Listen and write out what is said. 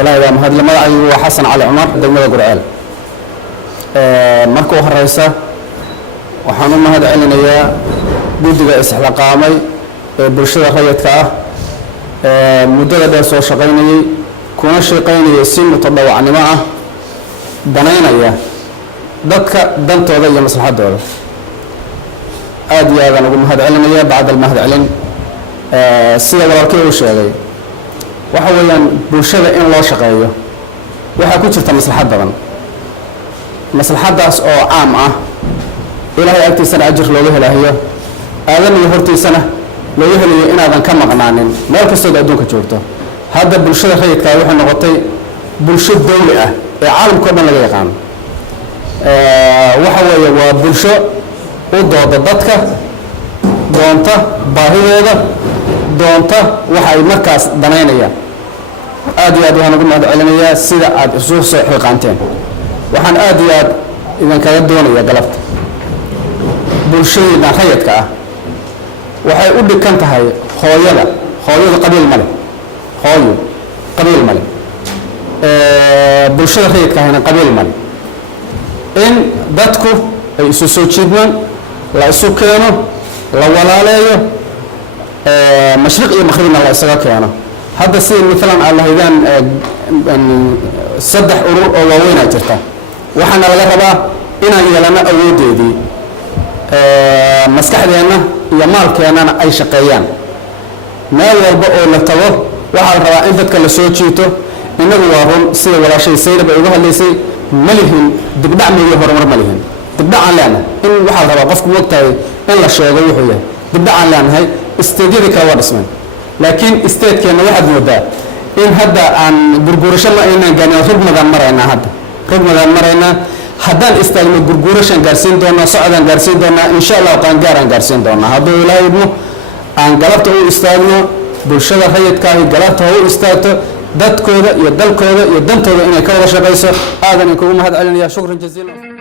ilaahay baa mahadle. magacaygu waa xasan cali cumar, degmada Gurceel. marka u horeysa waxaan u mahad celinayaa guddiga isxilqaamay ee bulshada rayidka ah muddada dheer soo shaqaynayay, kuna shaqaynayay si mutadawacnimo ah, danaynaya dadka dantooda iyo maslaxadooda. aad iyo aadaan ugu mahad celinaya. bacda almahad celin, sida walaalkay uu sheegay, waxa weeyaan bulshada in loo shaqeeyo waxaa ku jirta maslaxad badan. maslaxadaas oo caam ah, ilaahay agtiisana ajir looga helayo, aadan iyo hortiisana looga helayo inaadan ka maqnaanin meel kastood adduunka joogto. hadda bulshada rayidka waxay noqotay bulsho dawli ah ee caalamka oo dhan laga yaqaan. waxa weeye waa bulsho u dooda dadka, doonta baahidooda, doonta waxa ay markaas danaynayaan. aad iyo aad waxaan ugu mahad celinayaa sida aad isu soo xilqaanteen. waxaan aad iyo aad idinkaga doonayaa galabta bulshadeenna rayidka ah waxay u dhikan tahay hooyada qabiil male, hooyo qabiil male, bulshada rayidka ahna qabiil male. in dadku ay isu soo jiidmaan, la isu keeno, la walaaleeyo, mashriq iyo maqribna la isaga keeno. hadda sida midalan aad lahaydaan 3 urur oo waaweynaa jirta, waxaana laga rabaa inaan yeelano awoodeedii, maskaxdeenna iyo maalkeennana ay shaqeeyaan. meel walba oo la tago waxaa la rabaa in dadka la soo jiito. innagu waa run sida walaashay Saynab ay uga hadlaysay, ma lihin dibdhac meeyo horumar ma lihin. dibdhacaan leenahay in waxaa la rabaa qofku mogtahay in la sheego wuxuu yahay. dibdhacaan leenahay isteedyadii kale waa dhismeen, laakiin isteedkeenna waxaad moodaa in hadda aan gurgurasho ma aynaan gaarin, rugmadaan maraynaa. hadda rugmadaan maraynaa. haddaan istaagno gurgurashaan gaarsiin doonaa, socodaan gaarsiin doonaa, insha allah qaangaaraan gaarsiin doonaa. hadduu ilaahay idmo aan galabta u istaagno, bulshada rayidkaahi galabta ha u istaagto, dadkooda iyo dalkooda iyo dantooda inay ka wada shaqayso. aadan inkugu mahad celinaya. shukran jaziilan.